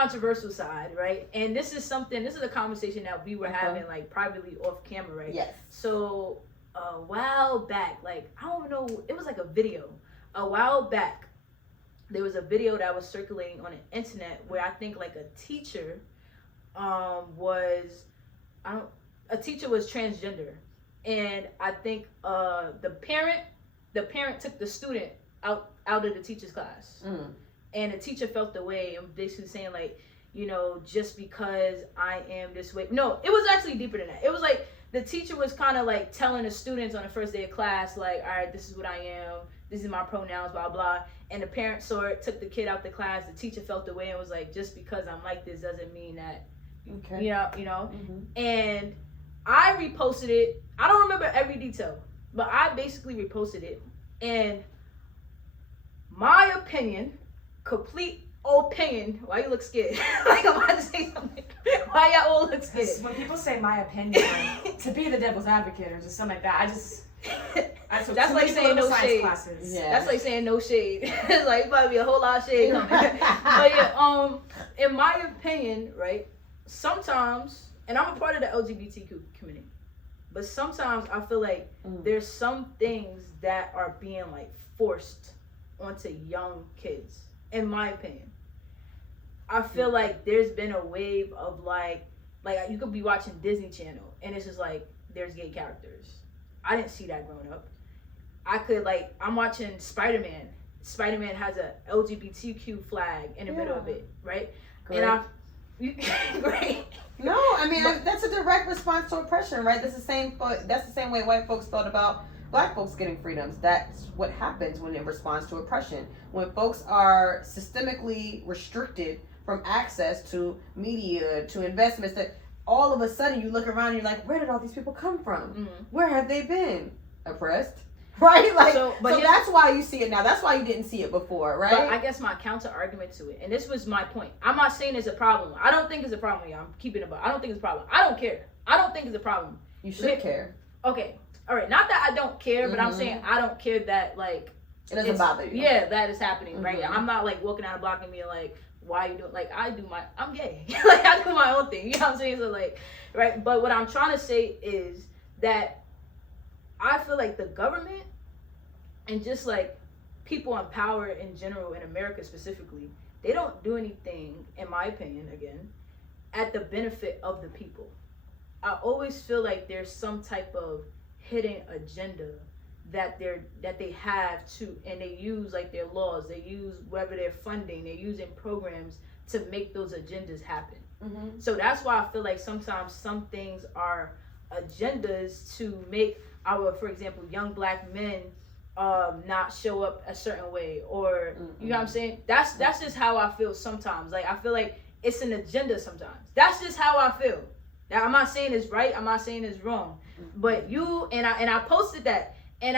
controversial side, right? And this is a conversation that we were having like privately off camera, right? Yes. So a while back, like I don't know, it was like a video. A while back, there was a video that was circulating on the internet where I think like a teacher was transgender, and I think the parent took the student out of the teacher's class. And the teacher felt the way and basically saying like, you know, just because I am this way. No, it was actually deeper than that. It was like the teacher was kind of like telling the students on the first day of class, like, all right, this is what I am. This is my pronouns, blah, blah. And the parent saw it, took the kid out the class. The teacher felt the way and was like, just because I'm like this doesn't mean that, you know. And I reposted it. I don't remember every detail, but I basically reposted it. And my opinion, complete opinion. Why you look scared? Like I'm about to say something. Why y'all all look scared? When people say my opinion, like, to be the devil's advocate or just something like that, that's like saying no shade. Classes. Yeah. That's like saying no shade. It's like it's probably a whole lot of shade coming. But yeah, in my opinion, right? Sometimes, and I'm a part of the LGBTQ community, but sometimes I feel like there's some things that are being like forced onto young kids. In my opinion, I feel like there's been a wave of like you could be watching Disney Channel and it's just like there's gay characters. I didn't see that growing up. I'm watching Spider-Man. Spider-Man has a LGBTQ flag in the middle of it, right? Great. And great. No, I mean that's a direct response to oppression, right? That's the same way white folks thought about Black folks getting freedoms. That's what happens when it responds to oppression. When folks are systemically restricted from access to media, to investments, that all of a sudden you look around and you're like, where did all these people come from? Where have they been? Oppressed. Right? Like, so that's why you see it now. That's why you didn't see it before, right? But I guess my counter argument to it, and this was my point. I'm not saying it's a problem. I don't think it's a problem, y'all. I'm keeping it about. I don't think it's a problem. I don't care. I don't think it's a problem. You should care. Okay. All right, not that I don't care, but I'm saying I don't care that like it doesn't bother you. Yeah, that is happening, right? I'm not like walking down the block and being like, why are you doing? Like I'm gay, like I do my own thing. You know what I'm saying? So like, right? But what I'm trying to say is that I feel like the government and just like people in power in general in America specifically, they don't do anything, in my opinion, again, at the benefit of the people. I always feel like there's some type of hidden agenda that they have to, and they use like their laws, they use whether they're funding, they're using programs to make those agendas happen. So that's why I feel like sometimes some things are agendas to make our, for example, young Black men not show up a certain way, or you know what I'm saying? That's just how I feel sometimes. Like I feel like it's an agenda sometimes. That's just how I feel. Now I'm not saying it's right, I'm not saying it's wrong. But I posted that, and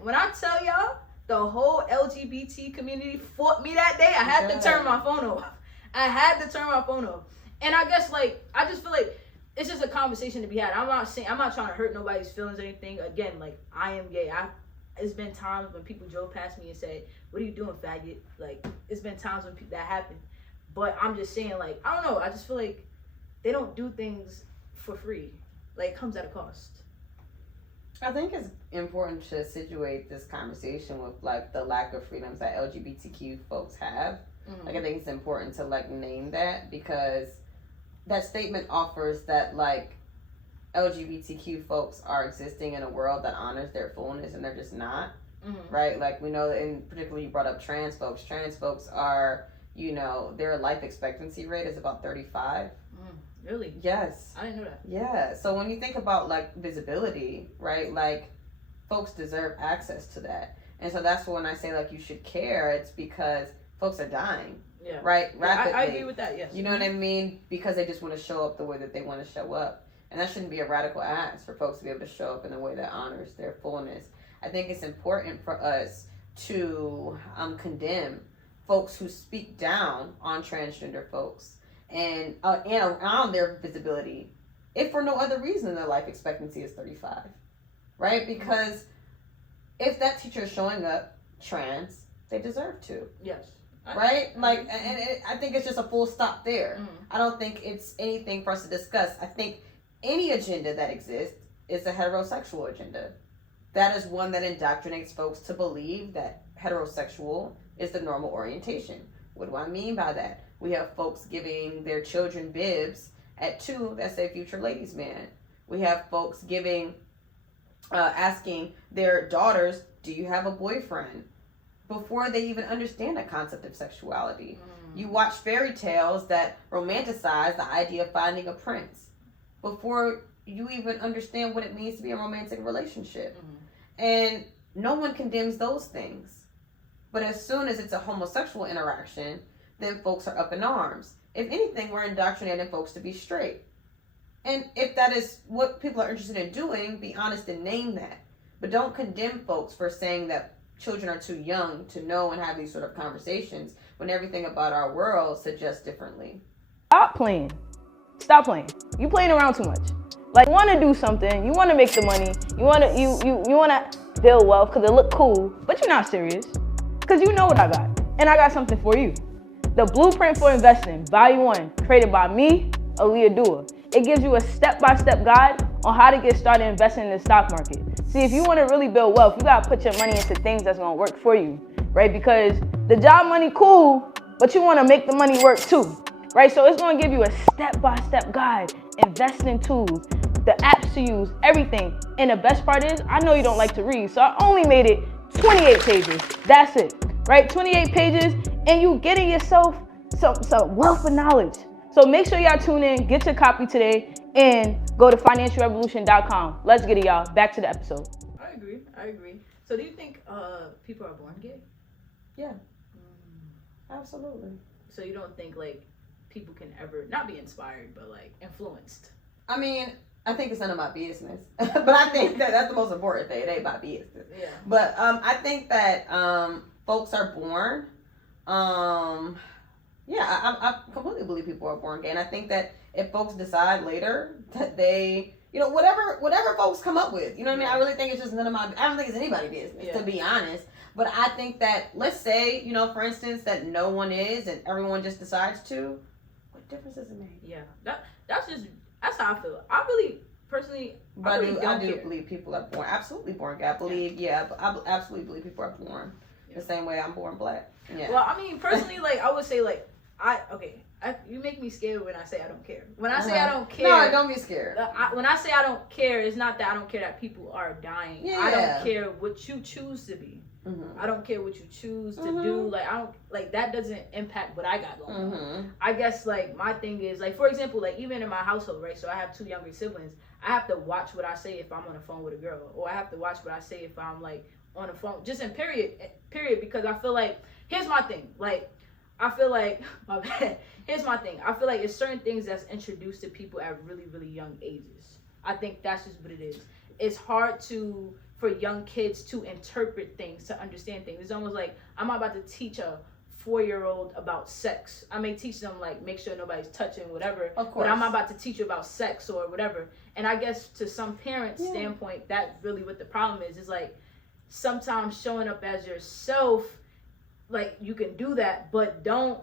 when I tell y'all, the whole LGBT community fought me that day. I had to turn my phone off. And I guess like I just feel like it's just a conversation to be had. I'm not trying to hurt nobody's feelings or anything. Again, like I am gay. It's been times when people drove past me and said, "What are you doing, faggot?" Like it's been times when that happened. But I'm just saying, like I don't know. I just feel like they don't do things for free. Like it comes at a cost. I think it's important to situate this conversation with like the lack of freedoms that LGBTQ folks have. Like I think it's important to like name that, because that statement offers that like LGBTQ folks are existing in a world that honors their fullness, and they're just not. Right? Like we know that, and particularly you brought up trans folks. Trans folks are, you know, their life expectancy rate is about 35. Really? Yes. I didn't know that. Yeah. So when you think about like visibility, right? Like folks deserve access to that. And so that's when I say like you should care. It's because folks are dying. Yeah. Right? Rapidly. I agree with that, yes. You know what I mean? Because they just want to show up the way that they want to show up. And that shouldn't be a radical ask for folks to be able to show up in a way that honors their fullness. I think it's important for us to condemn folks who speak down on transgender folks and around their visibility, if for no other reason their life expectancy is 35, right? Because if that teacher is showing up trans, they deserve to. Yes. right? Like, I think it's just a full stop there. I don't think it's anything for us to discuss. I think any agenda that exists is a heterosexual agenda. That is one that indoctrinates folks to believe that heterosexual is the normal orientation. What do I mean by that? We have folks giving their children bibs at 2 that say future ladies man. We have folks asking their daughters, do you have a boyfriend? Before they even understand the concept of sexuality. You watch fairy tales that romanticize the idea of finding a prince before you even understand what it means to be in a romantic relationship. And no one condemns those things. But as soon as it's a homosexual interaction, then folks are up in arms. If anything, we're indoctrinating folks to be straight. And if that is what people are interested in doing, be honest and name that. But don't condemn folks for saying that children are too young to know and have these sort of conversations when everything about our world suggests differently. Stop playing. Stop playing. You playing around too much. Like, you want to do something, you want to make the money, you want to build wealth because it look cool, but you're not serious. Because you know what I got, and I got something for you. The Blueprint for Investing, Volume 1, created by me, Aaliyah Duah. It gives you a step-by-step guide on how to get started investing in the stock market. See, if you want to really build wealth, you got to put your money into things that's going to work for you, right? Because the job money cool, but you want to make the money work too, right? So it's going to give you a step-by-step guide, investing tools, the apps to use, everything. And the best part is, I know you don't like to read, so I only made it 28 pages. That's it, right? 28 pages, and you getting yourself some wealth of knowledge. So make sure y'all tune in, get your copy today, and go to financialrevolutionn.com. Let's get it, y'all. Back to the episode. I agree. So do you think people are born gay? Yeah. Absolutely. So you don't think, like, people can ever, not be inspired, but, like, influenced? I mean, I think it's none of my business. But I think that that's the most important thing. It ain't my business. Yeah. But I think that folks are born. I completely believe people are born gay. And I think that if folks decide later that they, whatever folks come up with, you know what I mean? I really think it's just I don't think it's anybody's business, to be honest. But I think that, let's say, for instance, that no one is and everyone just decides to, what difference does it make? Yeah. That's how I feel. I really, personally, but I do care. believe people are absolutely born gay. I absolutely believe people are born the same way I'm born black. Yeah. Well, I mean, personally, like, I would say, like, you make me scared when I say I don't care. When I say I don't care. No, don't be scared. When I say I don't care, it's not that I don't care that people are dying. Yeah. I don't care what you choose to be. Mm-hmm. I don't care what you choose to do. Like, that doesn't impact what I got going on. I guess, like, my thing is, like, for example, like, even in my household, right? So I have 2 younger siblings. I have to watch what I say if I'm on the phone with a girl, or I have to watch what I say if I'm, like, on the phone, just in period, because I feel like, here's my thing, like, I feel like, my bad, here's my thing, I feel like it's certain things that's introduced to people at really, really young ages. I think that's just what it is. It's hard for young kids to interpret things, to understand things. It's almost like, I'm not about to teach a 4-year-old about sex. I may teach them, like, make sure nobody's touching, whatever. Of course. But I'm not about to teach you about sex or whatever. And I guess to some parents' standpoint, that's really what the problem is. It's like, sometimes showing up as yourself, like, you can do that, but don't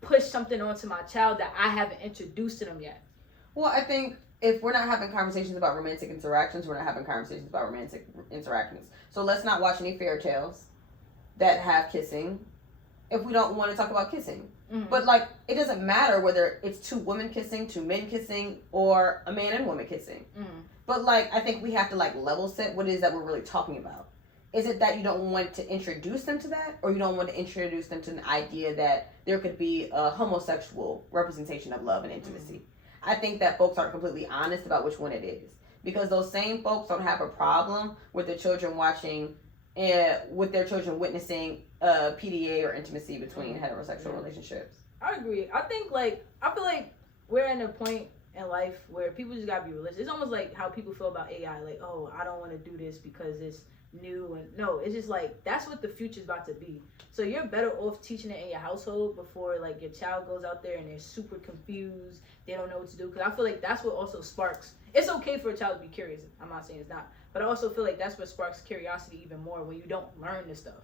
push something onto my child that I haven't introduced to them yet. Well, I think if we're not having conversations about romantic interactions, we're not having conversations about romantic interactions. So let's not watch any fairy tales that have kissing if we don't want to talk about kissing. Mm-hmm. But, like, it doesn't matter whether it's 2 women kissing, 2 men kissing, or a man and woman kissing. Mm-hmm. But, like, I think we have to, like, level set what it is that we're really talking about. Is it that you don't want to introduce them to that, or you don't want to introduce them to the idea that there could be a homosexual representation of love and intimacy? Mm-hmm. I think that folks aren't completely honest about which one it is, because those same folks don't have a problem with their children witnessing PDA or intimacy between heterosexual relationships. I agree. I feel like we're in a point in life where people just gotta be realistic. It's almost like how people feel about AI, like, oh, I don't want to do this because it's new. And no, it's just like, that's what the future's about to be. So you're better off teaching it in your household before, like, your child goes out there and they're super confused, they don't know what to do. Because I feel like that's what also sparks, it's okay for a child to be curious, I'm not saying it's not, but I also feel like that's what sparks curiosity even more, when you don't learn this stuff.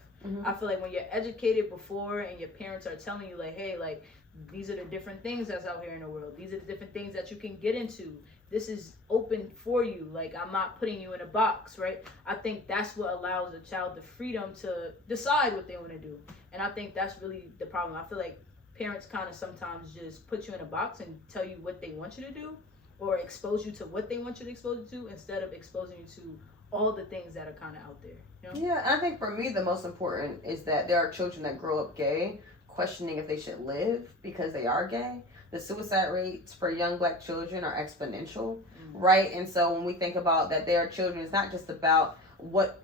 I feel like when you're educated before and your parents are telling you like, hey, like these are the different things that's out here in the world. These are the different things that you can get into. This is open for you. Like, I'm not putting you in a box, right? I think that's what allows a child the freedom to decide what they want to do. And I think that's really the problem. I feel like parents kind of sometimes just put you in a box and tell you what they want you to do, or expose you to what they want you to expose you to, instead of exposing you to all the things that are kind of out there. You know? Yeah, I think for me the most important is that there are children that grow up gay, questioning if they should live because they are gay. The suicide rates for young Black children are exponential, right? And so when we think about that, there are children, it's not just about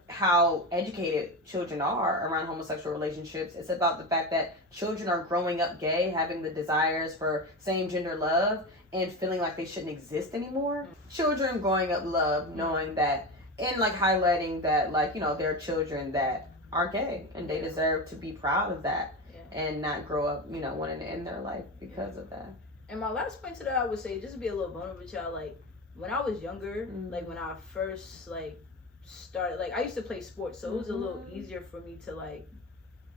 how educated children are around homosexual relationships. It's about the fact that children are growing up gay, having the desires for same gender love, and feeling like they shouldn't exist anymore. Children growing up love, knowing that, and like highlighting that, like, you know, there are children that are gay and they deserve to be proud of that. And not grow up, you know, wanting to end their life because of that. And my last point to that, I would say, just to be a little vulnerable with y'all, like, when I was younger, like, when I first, like, started, like, I used to play sports, so it was a little easier for me to, like,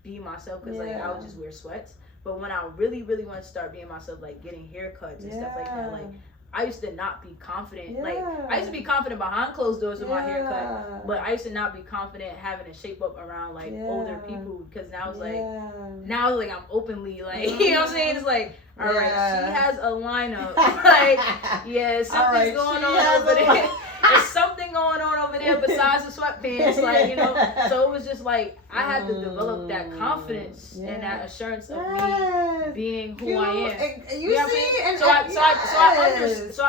be myself, because, like, I would just wear sweats. But when I really, really wanted to start being myself, like, getting haircuts and stuff like that, like, I used to not be confident. Like, I used to be confident behind closed doors with my haircut, but I used to not be confident having to shape up around, like, older people, because now it's like, I'm openly, like, you know what I'm saying? It's like, all right, she has a lineup. Like, something's going on over there. There's something going on over there besides the sweatpants, like, you know. So it was just like, I had to develop that confidence and that assurance of me being who I am. You know see? And so I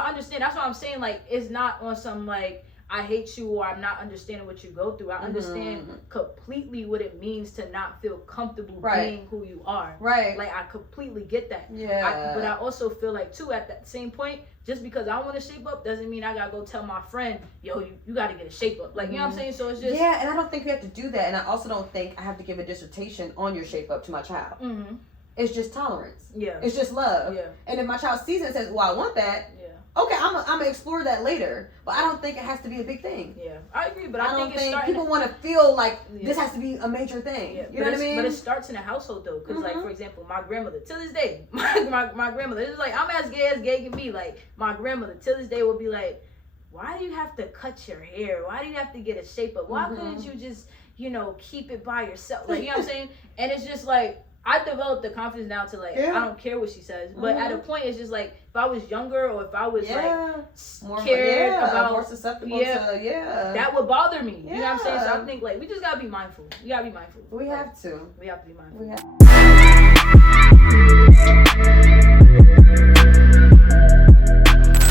understand. That's what I'm saying. Like, it's not on some, like, I hate you or I'm not understanding what you go through. I understand completely what it means to not feel comfortable being who you are. Right. Like, I completely get that. Yeah. But I also feel like, too, at that same point, just because I want to shape up doesn't mean I got to go tell my friend, yo, you got to get a shape up. Like, you know what I'm saying? So it's just... Yeah, and I don't think you have to do that. And I also don't think I have to give a dissertation on your shape up to my child. It's just tolerance. Yeah. It's just love. Yeah. And if my child sees it and says, well, I want that. Okay, I'm gonna explore that later, but I don't think it has to be a big thing. Yeah, I agree, but I don't think people want to feel like this has to be a major thing. Yeah. You know what I mean? But it starts in the household though, because like, for example, my grandmother, till this day, my grandmother, it's like, I'm as gay can be. Like, my grandmother, till this day, will be like, why do you have to cut your hair? Why do you have to get a shape up? Why couldn't you just, you know, keep it by yourself? Like, you know what I'm saying? And it's just like, I developed the confidence now to like, I don't care what she says. But at a point, it's just like, if I was younger or if I was like scared about, more susceptible to, that would bother me. You know what I'm saying? So I think like, we just gotta be mindful. We gotta be mindful. We have to. We have to be mindful. We have